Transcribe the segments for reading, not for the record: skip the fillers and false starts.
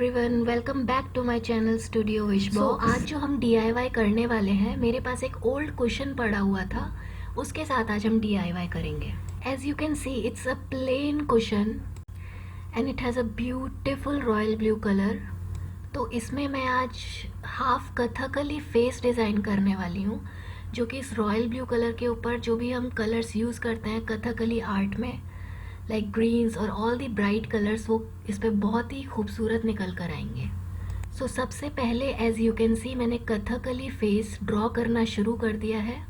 Everyone, welcome back to my channel studio Wishbox. आज जो हम डीआईवाई करने वाले हैं, मेरे पास एक ओल्ड कुशन पड़ा हुआ था, उसके साथ आज हम डीआईवाई करेंगे। As you can see it's a plain cushion and it has a beautiful royal blue colour. तो इसमें मैं आज हाफ कथकली फेस डिज़ाइन करने वाली हूँ, जो कि इस रॉयल ब्लू कलर के ऊपर जो भी हम कलर्स यूज़ करते हैं कथकली आर्ट में, लाइक ग्रीन्स और ऑल दी ब्राइट कलर्स, वो इस पर बहुत ही खूबसूरत निकल कर आएंगे। सो सबसे पहले एज यू कैन सी मैंने कथकली फेस ड्रॉ करना शुरू कर दिया है।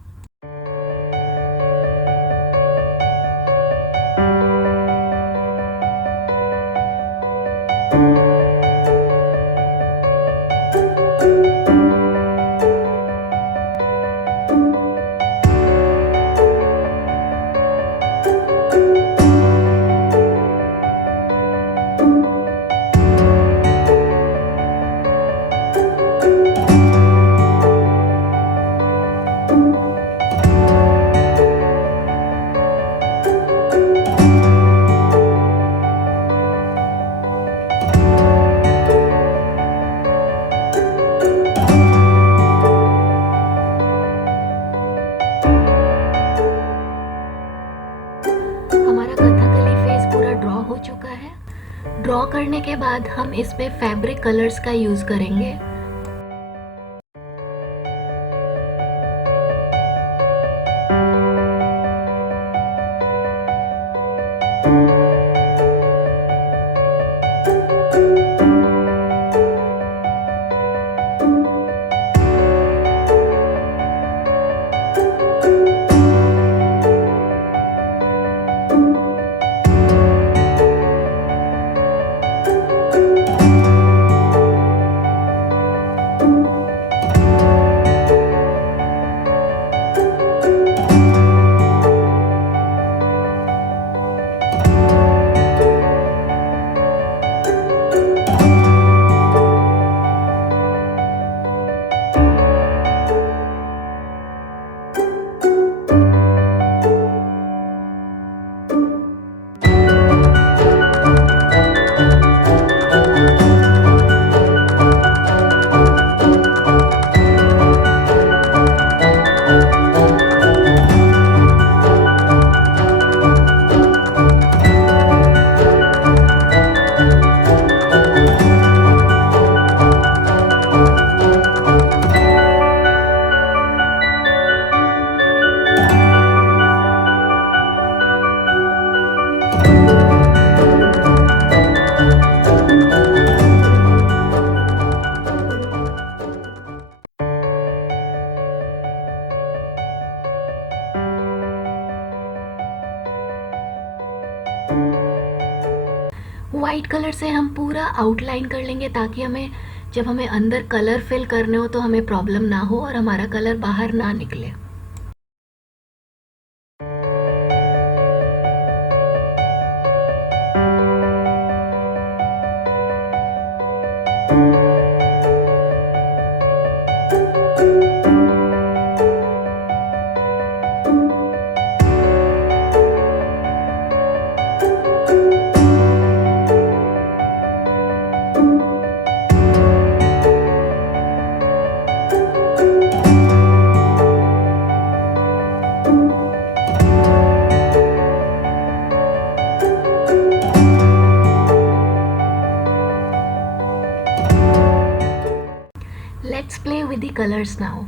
हमारा कथकली फेस पूरा ड्रॉ हो चुका है। ड्रॉ करने के बाद हम इस पे फैब्रिक कलर्स का यूज़ करेंगे। वाइट कलर से हम पूरा आउटलाइन कर लेंगे, ताकि जब हमें अंदर कलर फिल करने हो तो हमें प्रॉब्लम ना हो और हमारा कलर बाहर ना निकले। Let's play with the colors now.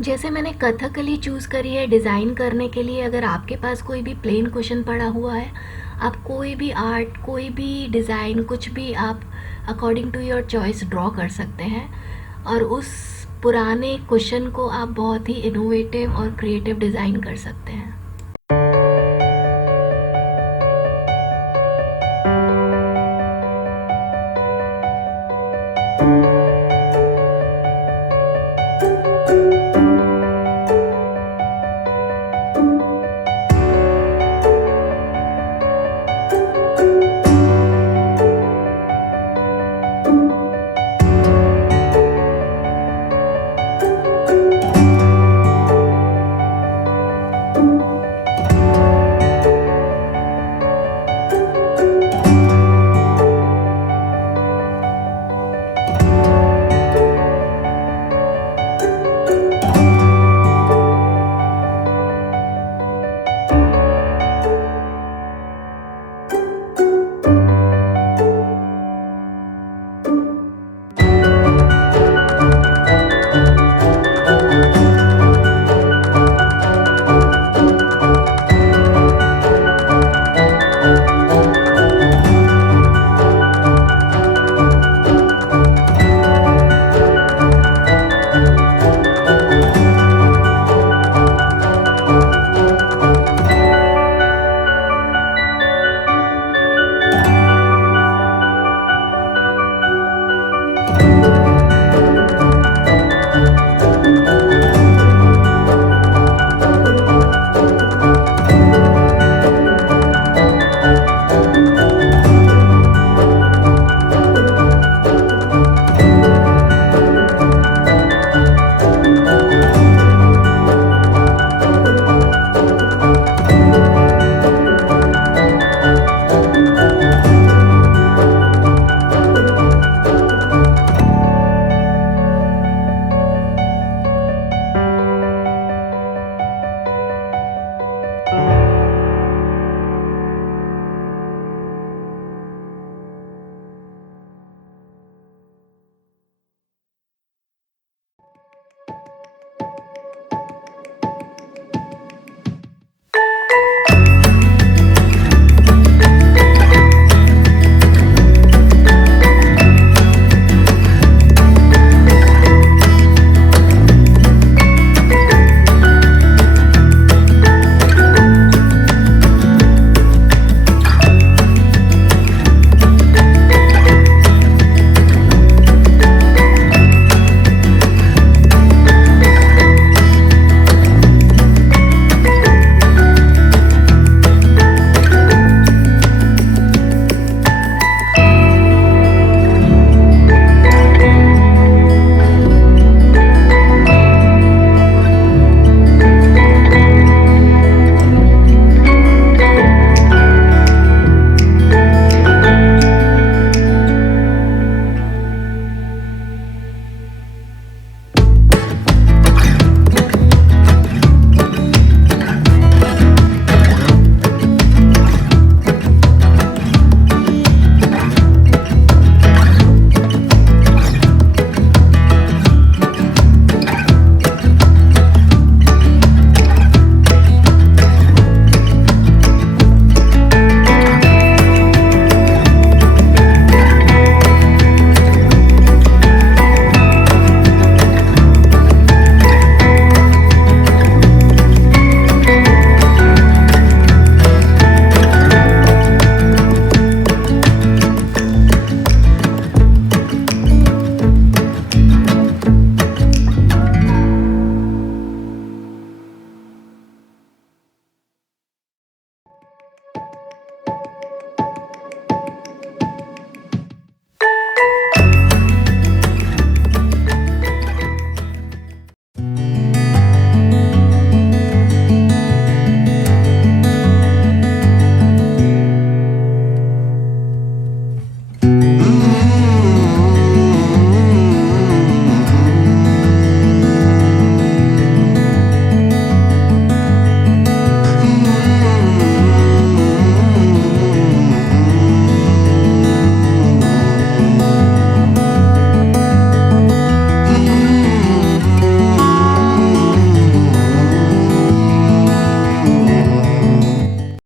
जैसे मैंने कथकली चूज़ करी है डिज़ाइन करने के लिए, अगर आपके पास कोई भी प्लेन क्वेश्चन पड़ा हुआ है, आप कोई भी आर्ट, कोई भी डिज़ाइन, कुछ भी आप according to your choice draw कर सकते हैं और उस पुराने क्वेश्चन को आप बहुत ही इनोवेटिव और क्रिएटिव डिज़ाइन कर सकते हैं।